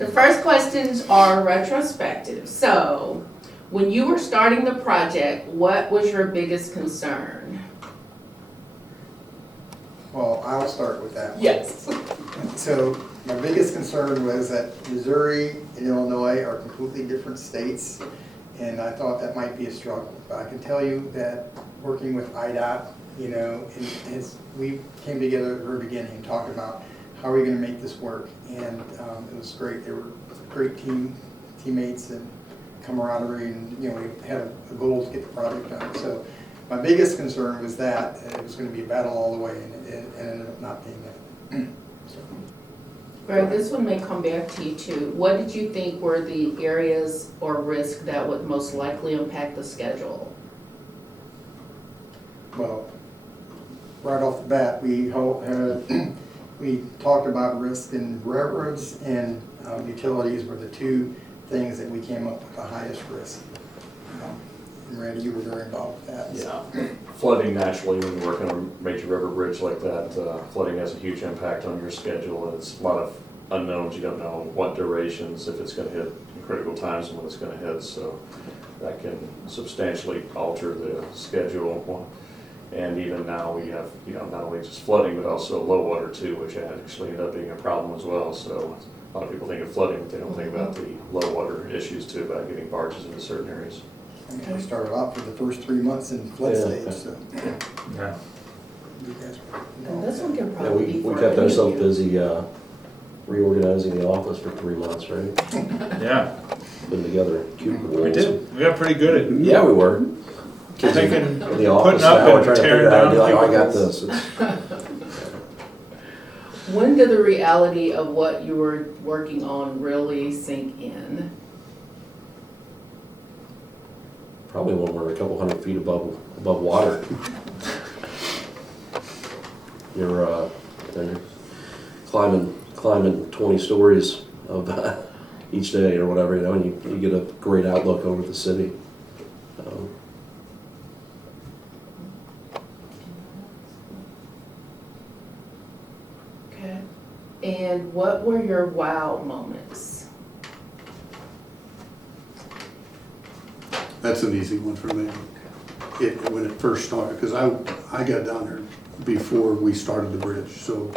The first questions are retrospective. So, when you were starting the project, what was your biggest concern? Well, I'll start with that one. Yes. So my biggest concern was that Missouri and Illinois are completely different states, and I thought that might be a struggle. But I can tell you that working with IDOT, you know, we came together at the very beginning and talked about how are we going to make this work, and it was great. They were great teammates and camaraderie, and you know, we had a goal to get the project done. So my biggest concern was that it was going to be a battle all the way, and it ended up not being that. So. Greg, this one may come back to you too. What did you think were the areas or risk that would most likely impact the schedule? Well, right off the bat, we talked about risk, and railroads and utilities were the two things that we came up with the highest risk. And Randy, you were very involved with that. Yeah, flooding naturally when you're working on a major river bridge like that, flooding has a huge impact on your schedule, and it's a lot of unknowns. You don't know what durations, if it's going to hit in critical times and when it's going to hit, so that can substantially alter the schedule. And even now we have, you know, not only just flooding but also low water too, which actually ended up being a problem as well. So a lot of people think of flooding, but they don't think about the low water issues too, about getting barges into certain areas. I mean, we started off for the first 3 months in flood stage, so. Yeah. You guys were And this one can Yeah, probably be we for kept any of ourselves you. busy reorganizing the office for 3 months, right? Yeah, Putting together cubicle walls. we did. We got pretty good at Yeah, we were. Kids in taking, the office putting up now are and trying to tearing figure out, down like, oh, I got cubicles. this. When did the reality of what you were working on really sink in? Probably when we're a couple hundred feet above water. You're climbing 20 stories of each day or whatever, you know, and you get a great outlook over the city. Okay. And what were your wow moments? That's an easy one for me. When it first started, because I got down there before we started the bridge, so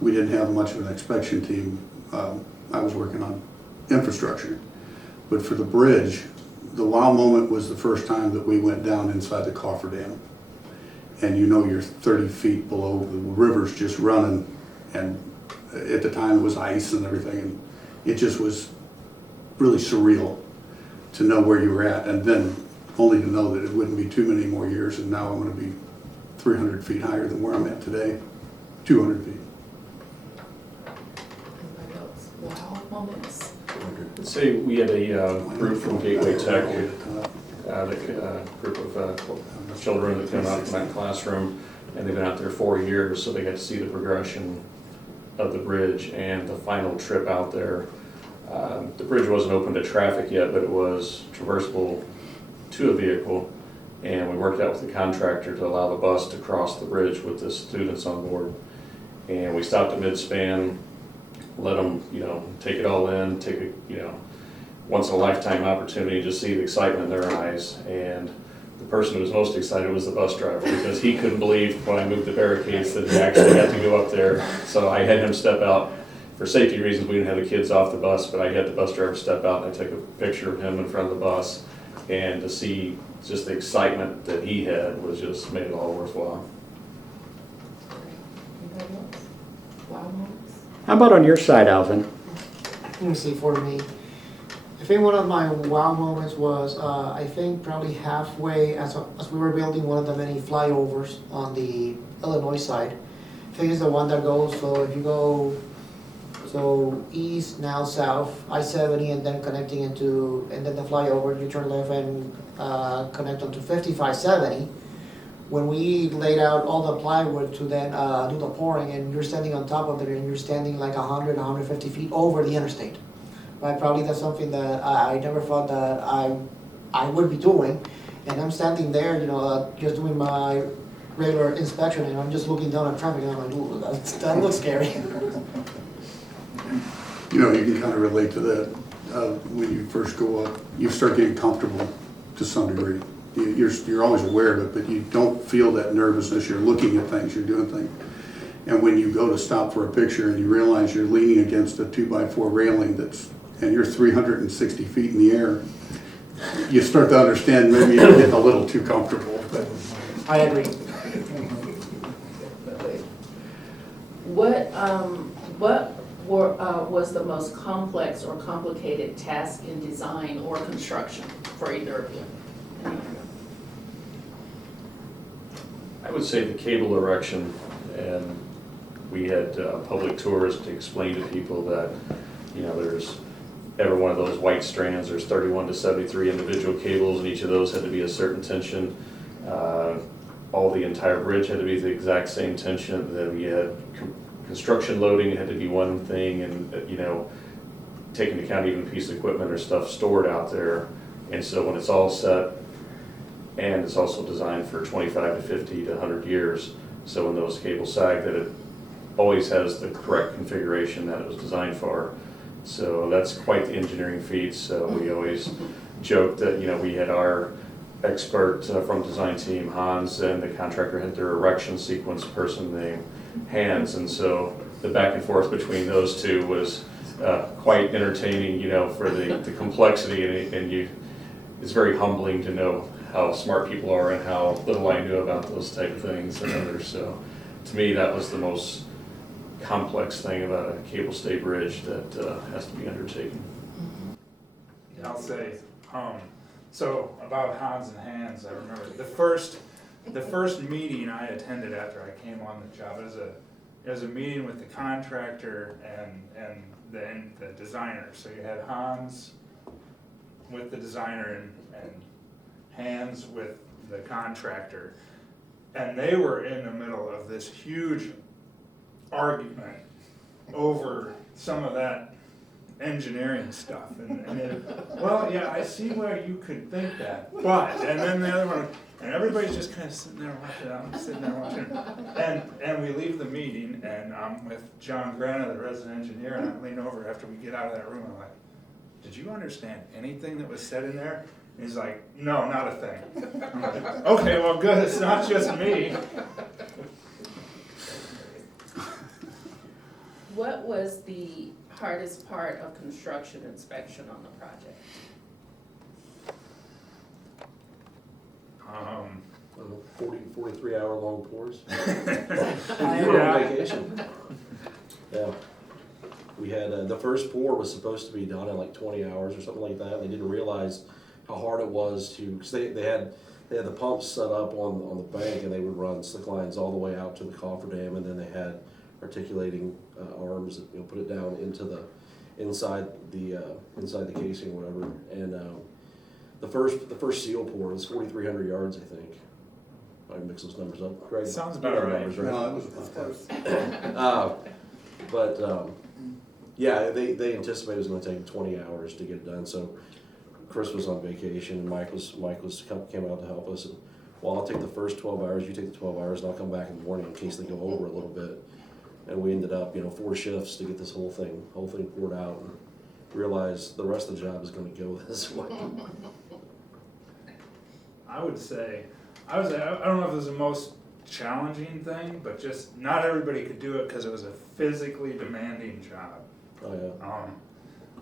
we didn't have much of an inspection team. I was working on infrastructure. But for the bridge, the wow moment was the first time that we went down inside the cofferdam. And you know you're 30 feet below, the river's just running, and at the time it was ice and everything, and it just was really surreal to know where you were at, and then only to know that it wouldn't be too many more years, and now I'm going to be 300 feet higher than where I'm at today, 200 feet. Anybody else? Wow moments. Let's say we had a group from Gateway Tech, the group of children that came out from that classroom, and they've been out there 4 years, so they got to see the progression of the bridge and the final trip out there. The bridge wasn't open to traffic yet, but it was traversable to a vehicle, and we worked out with the contractor to allow the bus to cross the bridge with the students on board. And we stopped at mid-span, let them, you know, take it all in, take a, you know, once in a lifetime opportunity to see the excitement in their eyes. And the person who was most excited was the bus driver, because he couldn't believe when I moved the barricades that he actually got to go up there. So I had him step out. For safety reasons, we didn't have the kids off the bus, but I had the bus driver step out, and I took a picture of him in front of the bus. And to see just the excitement that he had was just made it all worthwhile. Anybody else? Wow moments? How about on your side, Alvin? Let me see, for me, I think one of my wow moments was, I think probably halfway, as we were building one of the many flyovers on the Illinois side. I think it's the one that goes, so if you go, so east, now south, I-70, and then connecting into, and then the flyover, you turn left and connect onto 5570. When we laid out all the plywood to then do the pouring, and you're standing on top of it, and you're standing like 100, 150 feet over the interstate. Right? Probably that's something that I never thought that I would be doing. And I'm standing there, you know, just doing my regular inspection, and I'm just looking down at traffic, and I'm like, ooh, that looks scary. You know, you can kind of relate to that. When you first go up, you start getting comfortable to some degree. You're always aware of it, but you don't feel that nervousness. You're looking at things, you're doing things. And when you go to stop for a picture and you realize you're leaning against a 2x4 railing and you're 360 feet in the air, you start to understand maybe you're getting a little too comfortable. But I agree. What was the most complex or complicated task in design or construction for either of you? I would say the cable erection, and we had public tours to explain to people that, you know, there's every one of those white strands, there's 31 to 73 individual cables, and each of those had to be a certain tension. All the entire bridge had to be the exact same tension. Then we had construction loading had to be one thing, and you know, taking into account even piece of equipment or stuff stored out there. And so when it's all set, and it's also designed for 25 to 50 to 100 years, so when those cables sag, that it always has the correct configuration that it was designed for. So that's quite the engineering feat. So we always joke that, you know, we had our expert from design team, Hans, and the contractor had their erection sequence person named Hans, and so the back and forth between those two was quite entertaining, you know, for the complexity, and it's very humbling to know how smart people are and how little I knew about those type of things and others. So to me, that was the most complex thing about a cable stay bridge that has to be undertaken. I'll say, so about Hans and Hans, I remember the first meeting I attended after I came on the job, it was a meeting with the contractor and the designer. So you had Hans with the designer and Hans with the contractor, and they were in the middle of this huge argument over some of that engineering stuff, well, yeah, I see where you could think that, but, and then the other one, and everybody's just kind of sitting there watching, I'm sitting there watching, and we leave the meeting, and I'm with John Grana, the resident engineer, and I lean over after we get out of that room, I'm like, did you understand anything that was said in there? And he's like, no, not a thing. I'm like, okay, well, good, it's not just me. What was the hardest part of construction inspection on the project? 43 hour long pours. I You were Yeah. on vacation. Yeah. We had, the first pour was supposed to be done in like 20 hours or something like that. They didn't realize how hard it was to, because they had the pumps set up on the bank, and they would run slick lines all the way out to the cofferdam, and then they had articulating arms that, you know, put it down into the inside the casing or whatever. And the first seal pour was 4,300 yards, I think. I mix those numbers up. Greg, Sounds you know about the right. numbers, right? no, it was about But yeah, they anticipated it was going to take 20 hours to get it done. So Chris was on vacation, and Mike came out to help us. And, well, I'll take the first 12 hours, you take the 12 hours, and I'll come back in the morning in case they go over a little bit. And we ended up, 4 shifts to get this whole thing poured out, and realized the rest of the job is going to go this way. I would say, I don't know if it was the most challenging thing, but just not everybody could do it because it was a physically demanding job. Oh yeah.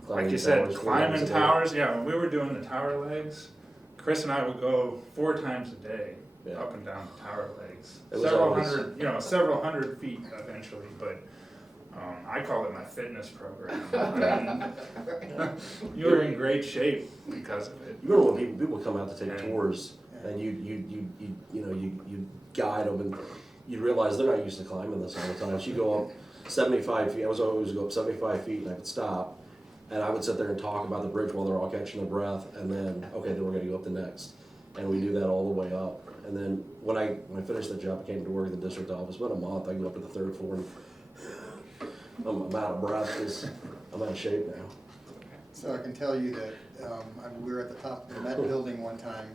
Like you said, climbing towers, yeah, when we were doing the tower legs, Chris and I would go 4 times a day, Yeah. up and down the tower legs. It was Several always- hundred feet eventually, but I call it my fitness program. You were in great shape because of it. You remember when people come out to take tours, and you guide them, and you realize they're not used to climbing this all the time. So you go up 75 feet. I was always go up 75 feet, and I could stop, and I would sit there and talk about the bridge while they're all catching their breath, and then then we're gonna go up the next, and we do that all the way up. And then when I finished that job, I came to work at the district office. About a month, I go up to the 3rd floor, and I'm out of breath because I'm out of shape now. So I can tell you that we were at the top of the Met building one time,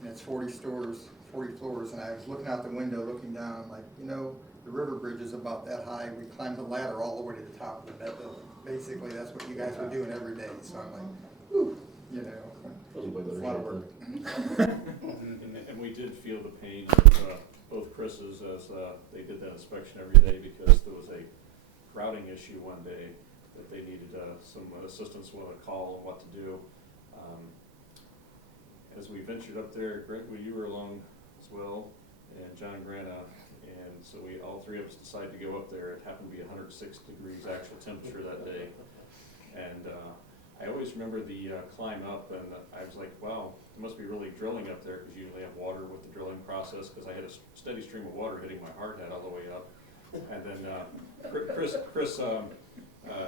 and it's 40 floors, and I was looking out the window, looking down, I'm like, the river bridge is about that high. We climbed the ladder all the way to the top of the Met building. Basically, that's what you guys were doing every day, so I'm like, whew, you know, Wasn't way it's better a lot of shape work. then. And we did feel the pain of both Chris's as they did that inspection every day because there was a routing issue one day that they needed some assistance with a call and what to do. As we ventured up there, Greg, you were along as well, and John Grana, and so we, all three of us decided to go up there. It happened to be 106 degrees actual temperature that day. And I always remember the climb up, and I was like, wow, it must be really drilling up there, because you usually have water with the drilling process, because I had a steady stream of water hitting my hard hat all the way up. And then Chris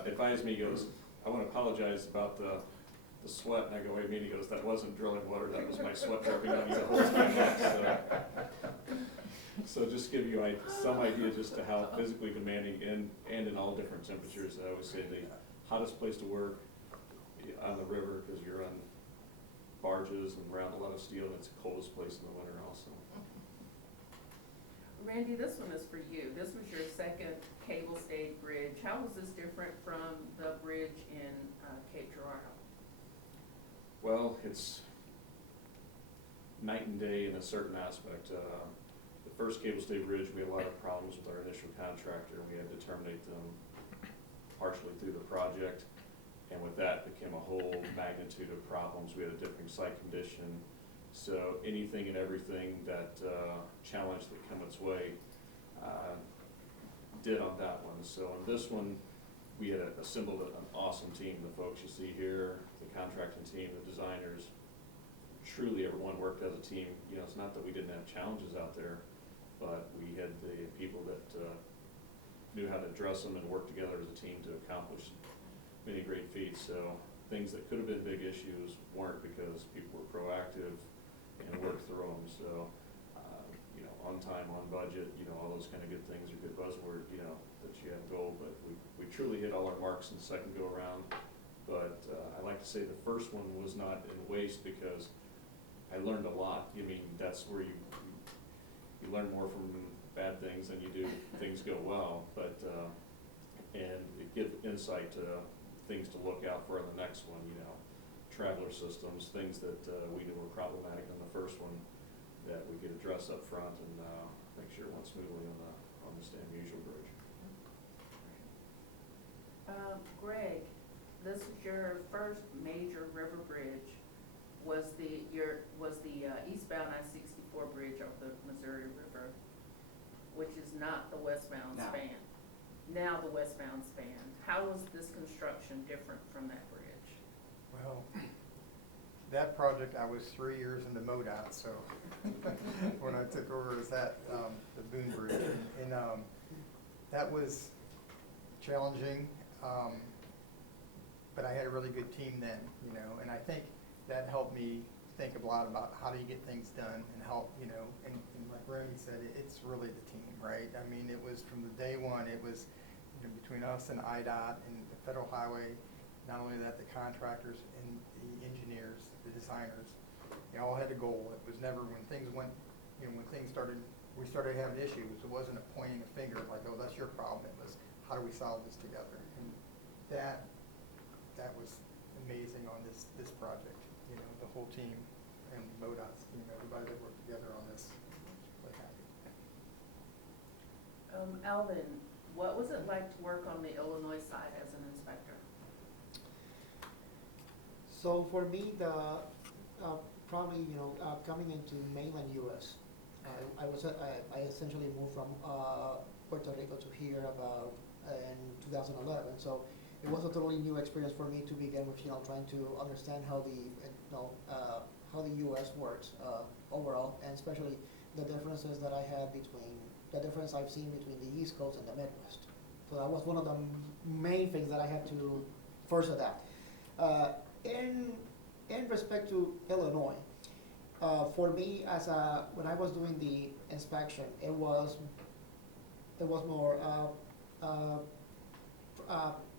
advised me, he goes, I want to apologize about the sweat, and I go, wait a minute, he goes, that wasn't drilling water, that was my sweat dripping on you the whole time. So just give you some idea just to how physically demanding and in all different temperatures. I always say the hottest place to work on the river, because you're on barges and around a lot of steel, and it's the coldest place in the winter also. Randy, this one is for you. This was your second cable stayed bridge. How was this different from the bridge in Cape Girardeau? Well, it's night and day in a certain aspect. The first cable stay bridge, we had a lot of problems with our initial contractor, and we had to terminate them partially through the project. And with that became a whole magnitude of problems. We had a different site condition. So anything and everything that challenge that come its way did on that one. So on this one, we had assembled an awesome team. The folks you see here, the contracting team, the designers, truly everyone worked as a team. You know, it's not that we didn't have challenges out there, but we had the people that knew how to address them and work together as a team to accomplish many great feats. So things that could have been big issues weren't, because people were proactive and worked through them. So, you know, on time, on budget, you know, all those kind of good things are good buzzword, you know, that you have goal. But we truly hit all our marks in the second go around. But I like to say the first one was not in waste, because I learned a lot. I mean, that's where you learn more from bad things than you do things go well. But and it gives insight to things to look out for in the next one, you know, traveler systems, things that we knew were problematic in the first one that we could address up front and make sure it went smoothly on the Musial Bridge. Greg, this is your first major river bridge. Was the eastbound I-64 bridge over the Missouri River, which is not the westbound No. span. Now the westbound span. How was this construction different from that bridge? Well, that project, I was 3 years into MoDOT, so when I took over as that, the Boone Bridge, and that was challenging, but I had a really good team then, you know, and I think that helped me think a lot about how do you get things done and help, you know, and like Randy said, it's really the team, right? I mean, it was from the day one, it was, you know, between us and IDOT and the Federal Highway. Not only that, the contractors and the engineers, the designers, they all had a goal. It was never, when things went, you know, when things started, we started having issues, it wasn't a pointing a finger like, oh, that's your problem. It was, how do we solve this together? And that was amazing on this project. You know, the whole team and MoDOT's team, everybody that worked together on this, really happy. Alvin, what was it like to work on the Illinois side as an inspector? So for me, probably, you know, coming into mainland U.S., I essentially moved from Puerto Rico to here about in 2011. So it was a totally new experience for me to begin with, you know, trying to understand how the U.S. works overall, and especially the differences that I had the difference I've seen between the East Coast and the Midwest. So that was one of the main things that I had to first adapt. In respect to Illinois, for me, when I was doing the inspection, it was more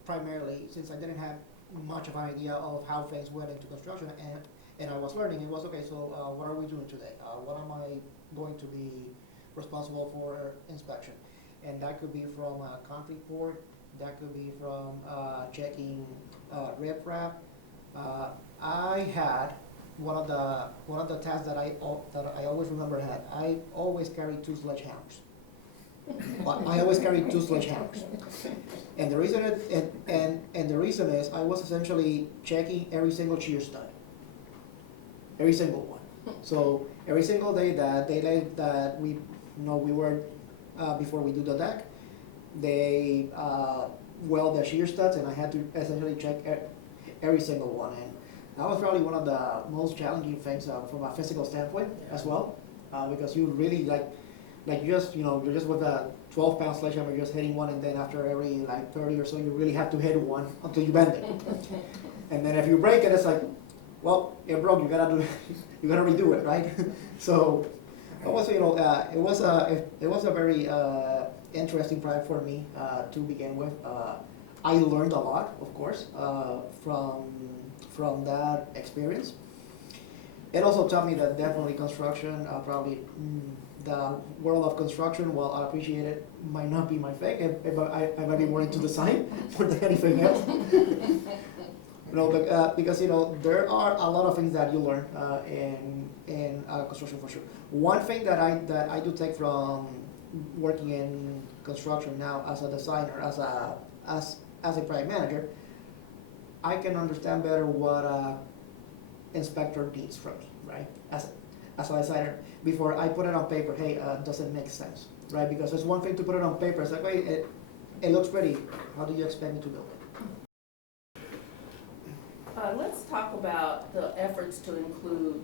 primarily, since I didn't have much of an idea of how things went into construction, and I was learning. It was okay. So what are we doing today? What am I going to be responsible for inspection? And that could be from concrete pour, that could be from checking riprap. I had one of the tasks that I always remember I always carried 2 sledgehammers. I always carried 2 sledgehammers. And the reason is I was essentially checking every single shear stud. Every single one. So every single day that we were before we do the deck, they weld the shear studs, and I had to essentially check every single one. And that was probably one of the most challenging things from a physical standpoint as well, because you really you're just with a 12-pound sledgehammer, you're just hitting one, and then after every 30 or so, you really have to hit one until you bend it. And then if you break it, it's like, well, it broke. You gotta redo it, right? So it was it was a very interesting project for me to begin with. I learned a lot, of course, from that experience. It also taught me that definitely construction, the world of construction, while I appreciate it, might not be my thing. I might be more into design more than anything else. Because there are a lot of things that you learn in construction for sure. One thing that I do take from working in construction now as a designer, as a project manager, I can understand better what a inspector needs from me, right? As a designer, before I put it on paper, hey, does it make sense, right? Because it's one thing to put it on paper. It's like, wait, it looks pretty. How do you expect me to build it? Let's talk about the efforts to include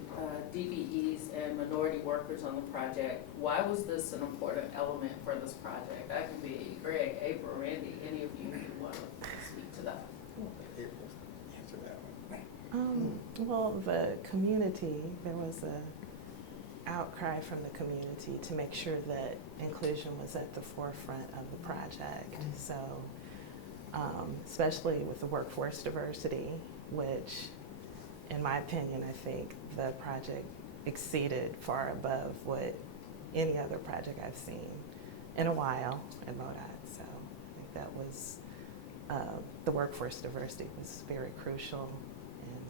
DBEs and minority workers on the project. Why was this an important element for this project? That can be Greg, April, Randy, any of you who want to speak to that. April, answer that one. Well, the community, there was a outcry from the community to make sure that inclusion was at the forefront of the project. So, especially with the workforce diversity, which, in my opinion, I think the project exceeded far above what any other project I've seen in a while in MoDOT. So I think that was, the workforce diversity was very crucial and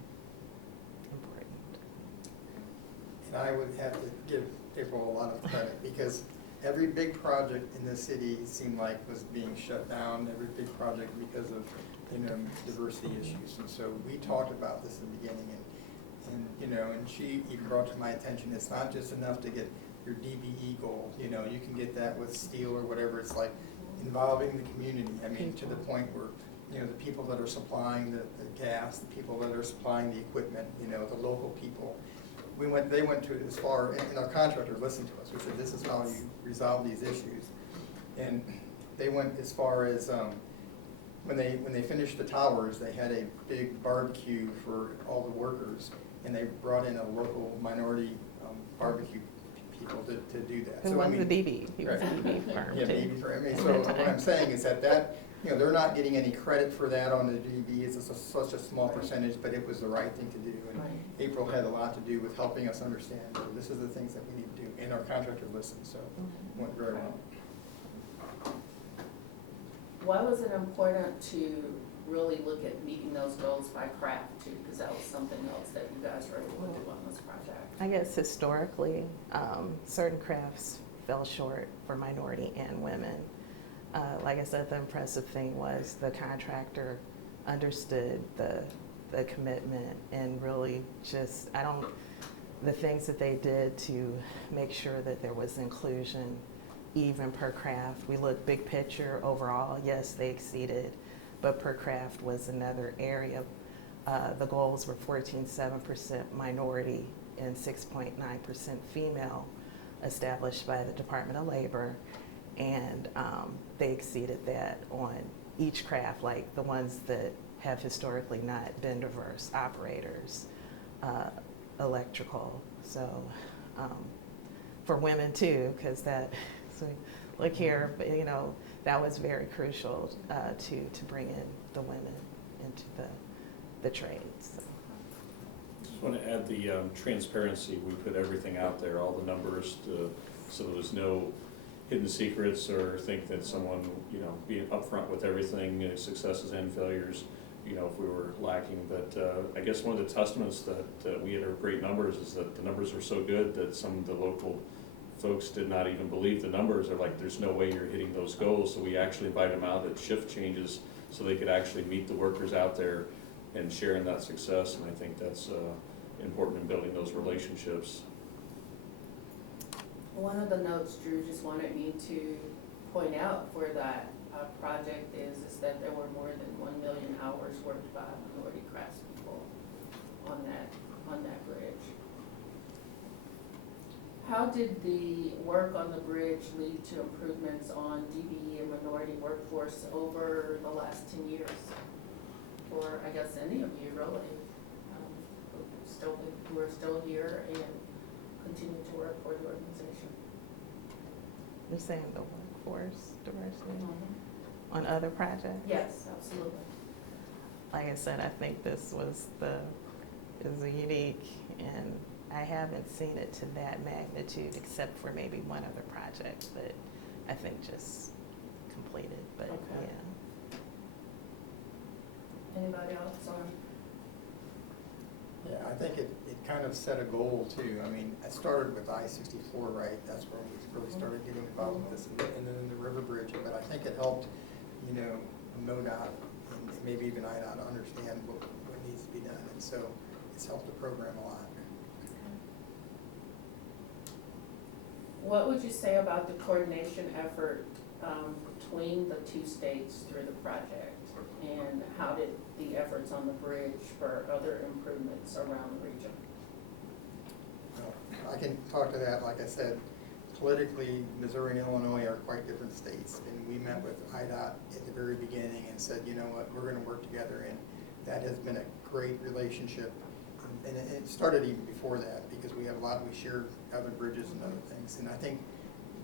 important. And I would have to give April a lot of credit, because every big project in the city seemed like was being shut down, every big project because of diversity issues. And so we talked about this in the beginning, and she even brought to my attention, it's not just enough to get your DBE goal, you can get that with steel or whatever. It's like involving the community. I mean, to the point where, the people that are supplying the gas, the people that are supplying the equipment, the local people. They went to as far, and our contractor listened to us. We said, this is how you resolve these issues. And they went as far as, when they finished the towers, they had a big barbecue for all the workers, and they brought in a local minority barbecue people to do that. It was a DB. He was a Right. DB firm Yeah, too. maybe for, so what I'm saying is that they're not getting any credit for that on the DB. It's such a small percentage, but it was the right thing to do. And Right. April had a lot to do with helping us understand, this is the things that we need to do, and our contractor listened, so it went very well. Why was it important to really look at meeting those goals by craft too? Because that was something else that you guys were able to do on this project. I guess historically, certain crafts fell short for minority and women. Like I said, the impressive thing was the contractor understood the commitment and really just, the things that they did to make sure that there was inclusion even per craft. We look big picture overall, yes, they exceeded, but per craft was another area. The goals were 14.7% minority and 6.9% female, established by the Department of Labor, and they exceeded that on each craft, like the ones that have historically not been diverse, operators, electrical, so for women too, because so look here, but that was very crucial to bring in the women into the trades. So. Just want to add the transparency. We put everything out there, all the numbers, so there was no hidden secrets or think that someone, you know, being upfront with everything, successes and failures, you know, if we were lacking. But I guess one of the testaments that we had our great numbers is that the numbers were so good that some of the local folks did not even believe the numbers. They're like, there's no way you're hitting those goals. So we actually invited them out at shift changes so they could actually meet the workers out there and sharing that success. And I think that's important in building those relationships. One of the notes Drew just wanted me to point out for that project is that there were more than 1 million hours worked by minority craftspeople on that bridge. How did the work on the bridge lead to improvements on DBE and minority workforce over the last 10 years? Or I guess any of you really, who are still here and continue to work for the organization? You're saying the workforce diversity on other projects? Yes, absolutely. Like I said, I think this was is a unique, and I haven't seen it to that magnitude except for maybe one other project, but I think just completed, but Okay. yeah. Anybody else on? Yeah, I think it kind of set a goal too. I mean, I started with I-64, right? That's where we really started getting involved with this, and then the river bridge. But I think it helped, you know, MoDOT and maybe even IDOT understand what needs to be done. And so it's helped the program a lot. What would you say about the coordination effort between the two states through the project? And how did the efforts on the bridge for other improvements around the region? I can talk to that. Like I said, politically, Missouri and Illinois are quite different states. And we met with IDOT at the very beginning and said, you know what, we're going to work together. And that has been a great relationship. And it started even before that because we share other bridges and other things. And I think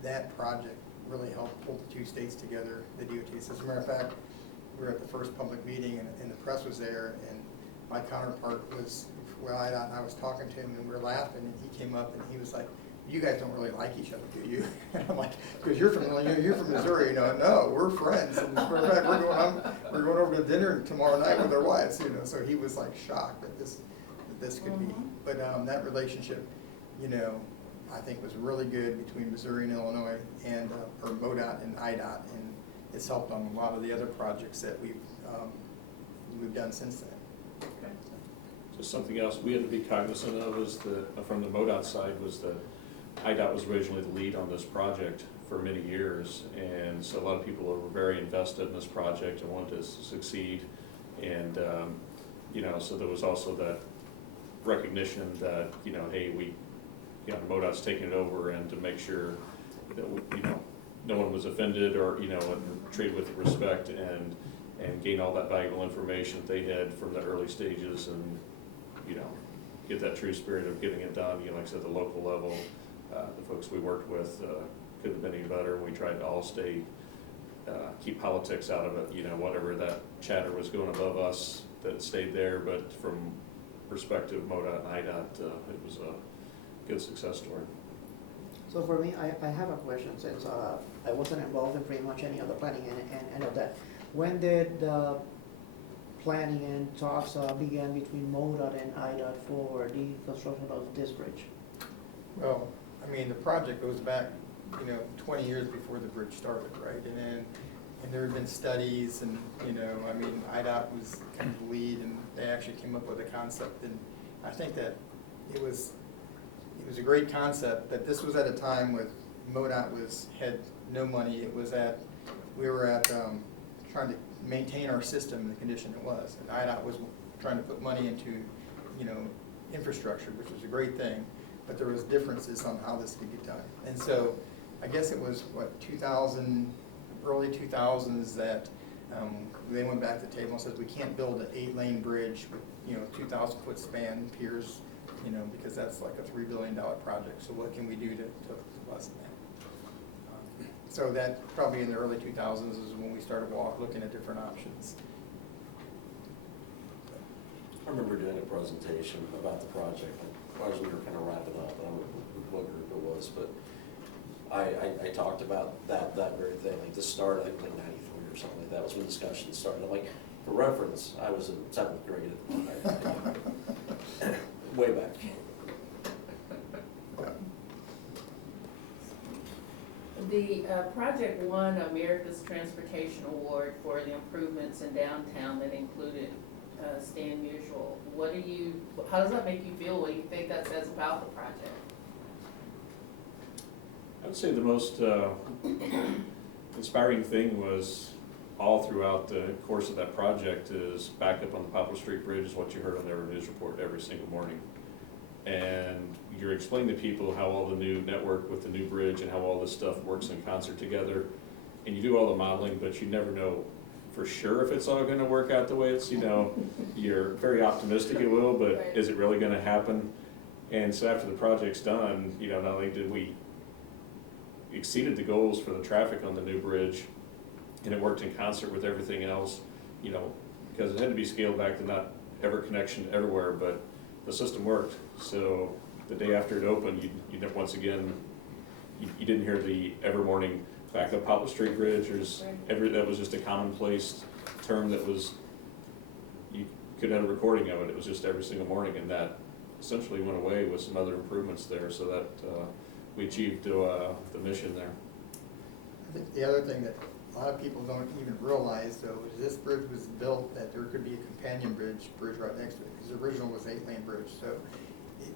that project really helped pull the two states together, the DOTs. As a matter of fact, we were at the first public meeting and the press was there, and my counterpart was, well, I was talking to him and we were laughing, and he came up and he was like, you guys don't really like each other, do you? And I'm like, because you're from Missouri, you know. No, we're friends. And as a matter of fact, we're going over to dinner tomorrow night with our wives, you know. So he was like shocked that this could be. But that relationship, you know, I think was really good between Missouri and Illinois, and or MoDOT and IDOT, and it's helped on a lot of the other projects that we've done since then. Okay. Just something else we had to be cognizant of is from the MoDOT side was that IDOT was originally the lead on this project for many years, and so a lot of people were very invested in this project and wanted to succeed, and you know, so there was also that recognition that, you know, hey, MoDOT's taking it over, and to make sure that, you know, no one was offended or, you know, and treated with respect and gain all that valuable information that they had from the early stages, and, you know, get that true spirit of getting it done. You know, like I said, the local level, the folks we worked with couldn't have been any better. We tried to all keep politics out of it, you know, whatever that chatter was going above us, that it stayed there, but from perspective MoDOT and IDOT, it was a good success story. So for me, I have a question, since I wasn't involved in pretty much any of the planning and of that. When did the planning and talks began between MoDOT and IDOT for the construction of this bridge? Well, I mean, the project goes back, you know, 20 years before the bridge started, right? And there have been studies, and, you know, I mean, IDOT was kind of the lead, and they actually came up with a concept, and I think that it was a great concept, but this was at a time when MoDOT had no money. We were at trying to maintain our system in the condition it was, and IDOT was trying to put money into, you know, infrastructure, which was a great thing, but there was differences on how this could get done. And so I guess it was, early 2000s that they went back to the table and said, we can't build an 8-lane bridge with, you know, 2,000-foot span piers, you know, because that's like a $3 billion project. So what can we do to lessen that? So that probably in the early 2000s is when we started looking at different options. I remember doing a presentation about the project as we were kind of wrapping up. I don't know what group it was, but I talked about that very thing, like the start, I think like 93 or something like that was when discussions started. I'm like, for reference, I was in 7th grade at the time. Way back. The project won America's Transportation Award for the improvements in downtown that included Stan Musial. How does that make you feel? What do you think that says about the project? I would say the most inspiring thing was all throughout the course of that project is back up on the Poplar Street Bridge is what you heard on their news report every single morning. And you're explaining to people how all the new network with the new bridge and how all this stuff works in concert together. And you do all the modeling, but you never know for sure if it's all gonna work out the way it's, you're very optimistic it will, but Right. is it really gonna happen? And so after the project's done, not only did we exceeded the goals for the traffic on the new bridge, and it worked in concert with everything else, because it had to be scaled back to not ever connection everywhere, but the system worked. So the day after it opened, you never, once again, you didn't hear the every morning back up Poplar Street Bridge. That was just a commonplace term that was, you could have a recording of it. It was just every single morning, and that essentially went away with some other improvements there, so that we achieved the mission there. I think the other thing that a lot of people don't even realize, though, is this bridge was built that there could be a companion bridge right next to it, because the original was 8-lane bridge. So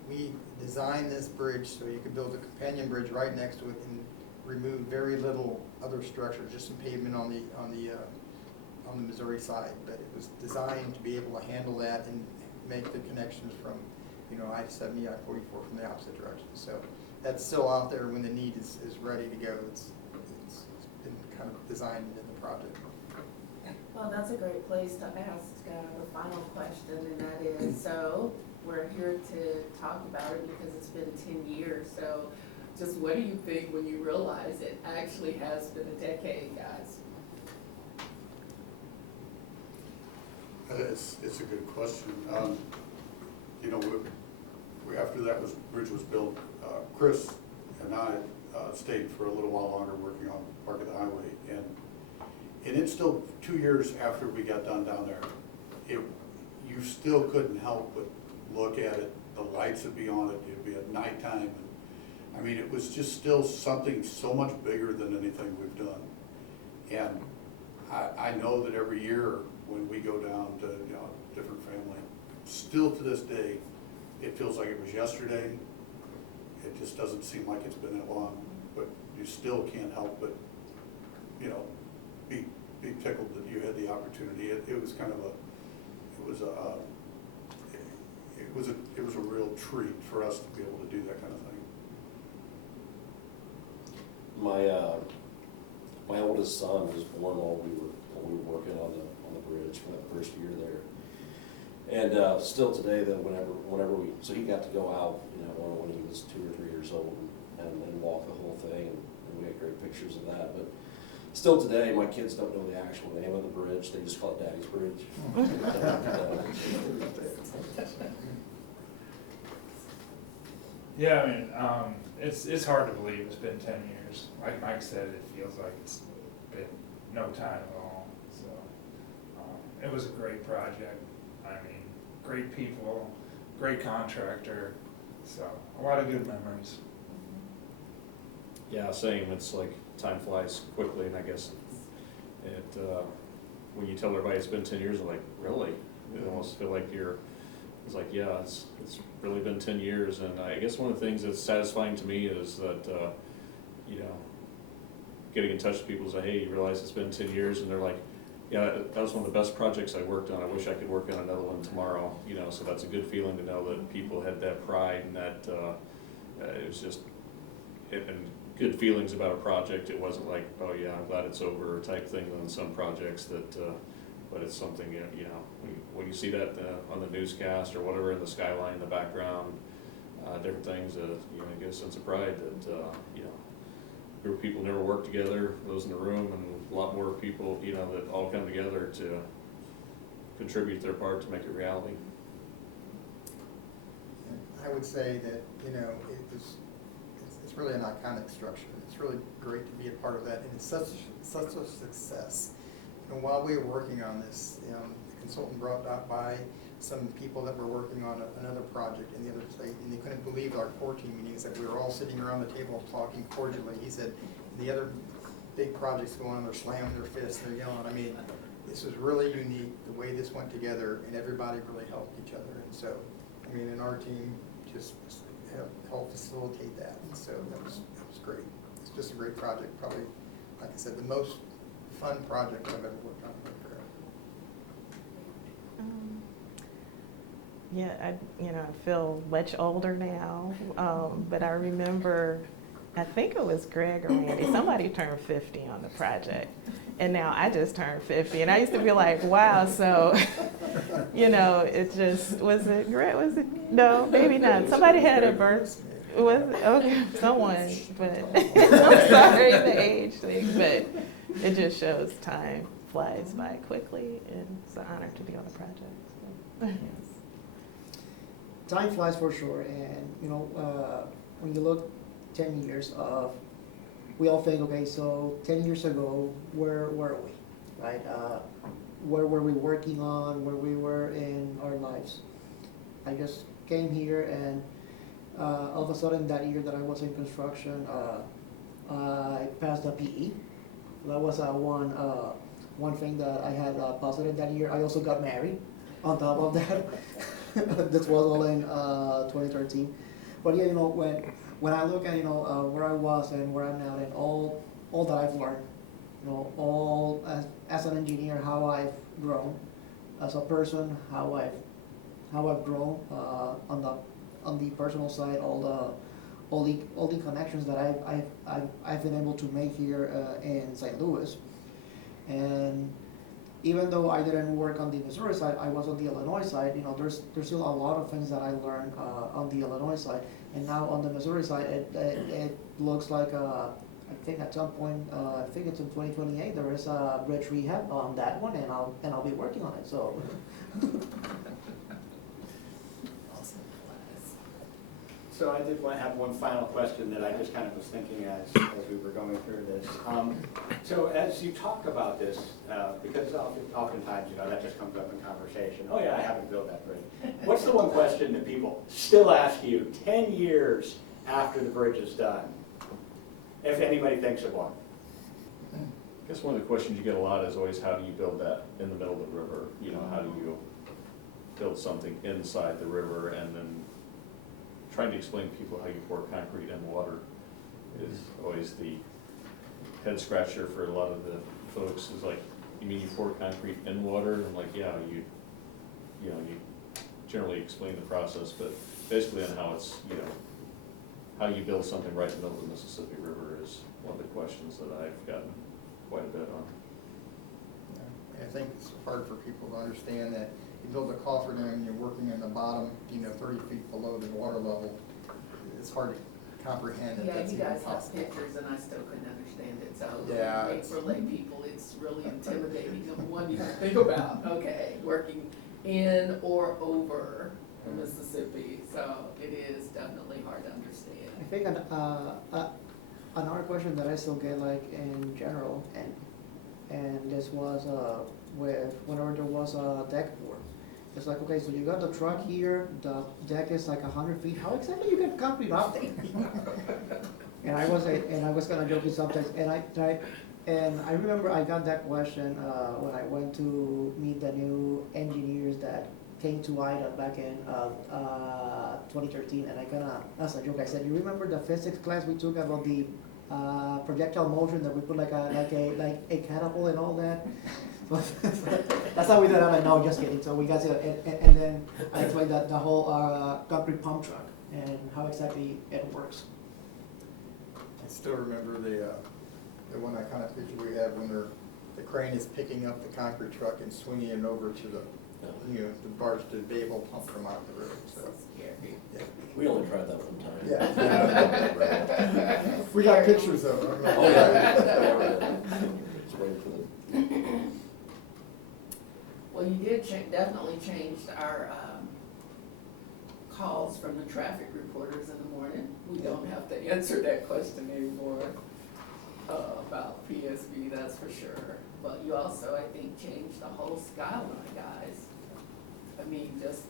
we designed this bridge so you could build a companion bridge right next to it and remove very little other structure, just some pavement on the Missouri side. But it was designed to be able to handle that and make the connections from, I-70, I-44 from the opposite direction. So that's still out there when the need is ready to go. It's been kind of designed into the project. Well, that's a great place to ask the final question, and that is, so we're here to talk about it because it's been 10 years. So just what do you think when you realize it actually has been a decade, guys? It's a good question. After that bridge was built, Chris and I stayed for a little while longer working on Park of the Highway, and it's still 2 years after we got done down there. You still couldn't help but look at it. The lights would be on it. It'd be at nighttime. I mean, it was just still something so much bigger than anything we've done. And I know that every year when we go down to different family, still to this day, it feels like it was yesterday. It just doesn't seem like it's been that long, but you still can't help but, be tickled that you had the opportunity. It was kind of it was a real treat for us to be able to do that kind of thing. My oldest son was born while we were working on the bridge for that first year there. And still today, though, whenever so he got to go out, when he was 2 or 3 years old and walk the whole thing, and we had great pictures of that. But still today, my kids don't know the actual name of the bridge; they just call it Daddy's Bridge. Yeah, I mean, it's hard to believe it's been 10 years. Like Mike said, it feels like it's been no time at all. So it was a great project. I mean, great people, great contractor. So a lot of good memories. Yeah, same. It's like time flies quickly, and I guess when you tell everybody it's been 10 years, they're like, really? You almost feel like it's like, yeah, it's really been 10 years. And I guess one of the things that's satisfying to me is that, getting in touch with people and say, hey, you realize it's been 10 years? And they're like, yeah, that was one of the best projects I worked on. I wish I could work on another one tomorrow. So that's a good feeling to know that people had that pride and that it was just, and good feelings about a project. It wasn't like, oh yeah, I'm glad it's over type thing on some projects that, but it's something, when you see that on the newscast or whatever in the skyline in the background, different things, you get a sense of pride that, a group of people never worked together, those in the room, and a lot more people, that all come together to contribute their part to make it reality. I would say that, it's really an iconic structure. It's really great to be a part of that, and it's such a success. And while we were working on this, the consultant brought by some people that were working on another project in the other state, and they couldn't believe our core team meetings, that we were all sitting around the table talking cordially. He said, the other big projects going on, they're slamming their fists, they're yelling. I mean, this was really unique, the way this went together, and everybody really helped each other. And so, I mean, and our team just helped facilitate that, and so that was great. It's just a great project, probably, like I said, the most fun project I've ever worked on in my career. Yeah, I feel much older now, but I remember, I think it was Greg or Randy, somebody turned 50 on the project, and now I just turned 50, and I used to be like, wow, so, it just, was it Greg, no, maybe not, somebody had a birth, okay, someone, but, I'm sorry, the age thing, but it just shows time flies by quickly, and it's an honor to be on the project, so. Time flies for sure, and when you look 10 years of, we all think, okay, so 10 years ago, where were we, right? Where were we working on, where we were in our lives? I just came here, and all of a sudden that year that I was in construction, I passed the PE. That was one thing that I had positive that year. I also got married on top of that. This was all in 2013. But yeah, when I look at where I was and where I'm now, and all that I've learned, all as an engineer, how I've grown, as a person, how I've grown on the personal side, all the connections that I've been able to make here in St. Louis, and even though I didn't work on the Missouri side, I was on the Illinois side. There's still a lot of things that I learned on the Illinois side, and now on the Missouri side, it looks like I think at some point, I think it's in 2028, there is a bridge rehab on that one, and I'll be working on it. So. So I did want to have one final question that I just kind of was thinking as we were going through this. So as you talk about this, because oftentimes, that just comes up in conversation. Oh yeah, I haven't built that bridge. What's the one question that people still ask you 10 years after the bridge is done? If anybody thinks of one. I guess one of the questions you get a lot is always, how do you build that in the middle of the river? How do you build something inside the river? And then trying to explain to people how you pour concrete in water is always the head scratcher for a lot of the folks. Is like, you mean you pour concrete in water? And I'm like, yeah, you generally explain the process, but basically on how it's, how you build something right in the middle of the Mississippi River is one of the questions that I've gotten quite a bit on. Yeah. I think it's hard for people to understand that you build a cofferdam and you're working in the bottom, 30 feet below the water level. It's hard to comprehend that Yeah, that's you even guys have possible. pictures and I still couldn't understand it, so Yeah, like, for lay people, it's really intimidating. One, you can think about, okay, working in or over the Mississippi, so it is definitely hard to understand. I think another question that I still get, like in general, and this was whenever there was a deck board. It's like, okay, so you got the truck here, the deck is like 100 feet. How exactly you get concrete out there? And I was kind of joking sometimes, and I remember I got that question when I went to meet the new engineers that came to IDA back in 2013, and I kind of, as a joke, I said, you remember the physics class we took about the projectile motion that we put like a catapult and all that? That's how we did it. I'm like, no, just kidding. So we got it, and then I explained that the whole concrete pump truck and how exactly it works. I still remember the one I kind of picture we have when the crane is picking up the concrete truck and swinging it over to the barge to be able to pump them out of the river. So Scary. yeah. We only tried that one time. Yeah. We got pictures of it. Oh, yeah. Just waiting for the. Well, you did definitely changed our calls from the traffic reporters in the morning. We don't have to answer that question anymore about PSV, that's for sure. But you also, I think, changed the whole skyline, guys. I mean, just,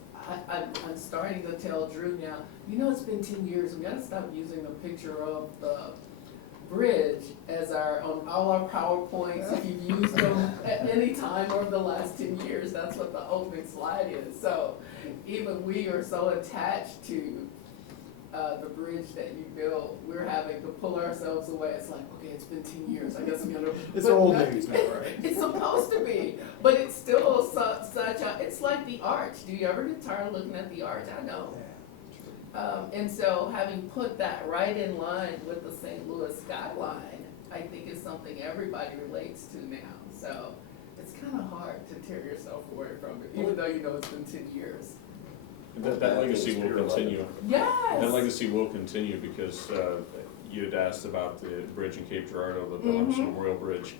I'm starting to tell Drew now, you know, it's been 10 years, we gotta stop using the picture of the bridge as on all our PowerPoints. If you've used them at any time over the last 10 years, that's what the opening slide is. So even we are so attached to the bridge that you built, we're having to pull ourselves away. It's like, okay, it's been 10 years, I guess I'm gonna. It's but old that- news now, right? It's supposed to be, but it's still such a, it's like the arch. Do you ever get tired of looking at the arch? I know. And so having put that right in line with the St. Louis skyline, I think is something everybody relates to now. So it's kind of hard to tear yourself away from it, even though you know it's been 10 years. That legacy will continue. Yes. That legacy will continue because you had asked about the bridge in Cape Girardeau, the Veterans Memorial Bridge.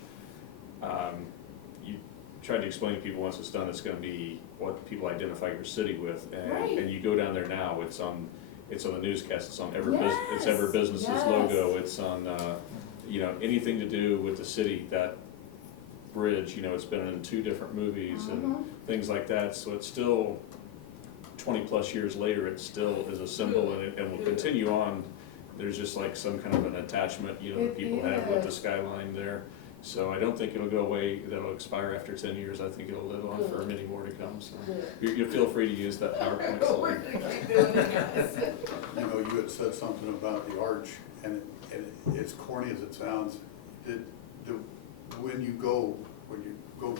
You tried to explain to people once it's done, it's gonna be what people identify your city with. Right. And you go down there now, it's on the newscast, it's on every Yes. business's Yes. logo, it's on, anything to do with the city, that bridge, it's been in 2 different movies and things like that, so it's still 20-plus years later, it still is a symbol and will continue on. There's just like some kind of an attachment, that people have with the skyline there. So I don't think it'll go away, that'll expire after 10 years. I think it'll live on for many more to come. So you feel free to use that PowerPoint slide. We're gonna keep doing it, guys. You know, you had said something about the arch, and as corny as it sounds, when you go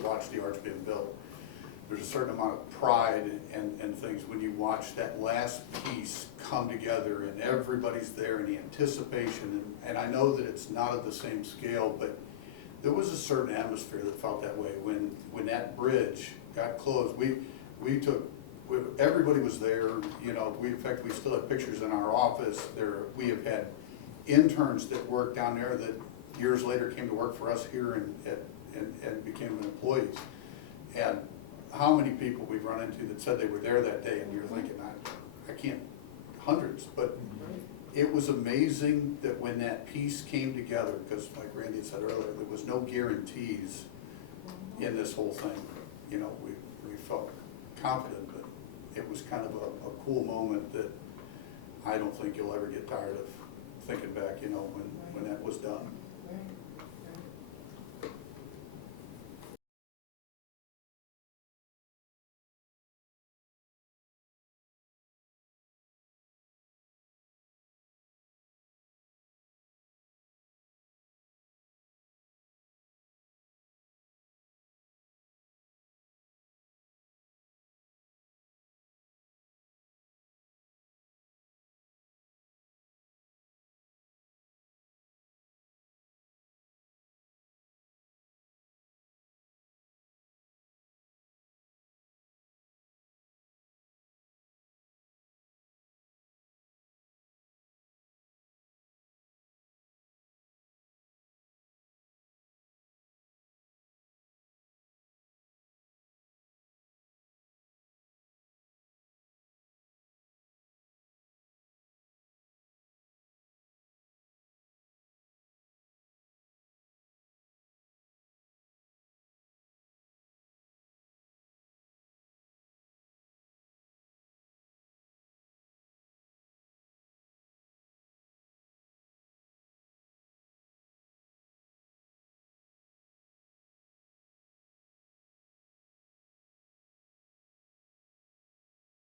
watch the arch being built, there's a certain amount of pride and things when you watch that last piece come together and everybody's there and the anticipation, and I know that it's not at the same scale, but there was a certain atmosphere that felt that way when that bridge got closed. Everybody was there, in fact, we still have pictures in our office there. We have had interns that worked down there that years later came to work for us here and became employees. And how many people we've run into that said they were there that day, and you're thinking, I can't, hundreds, but it was amazing that when that piece came together, because like Randy had said earlier, there was no guarantees in this whole thing. We felt confident, but it was kind of a cool moment that I don't think you'll ever get tired of thinking back, when that was done. Right.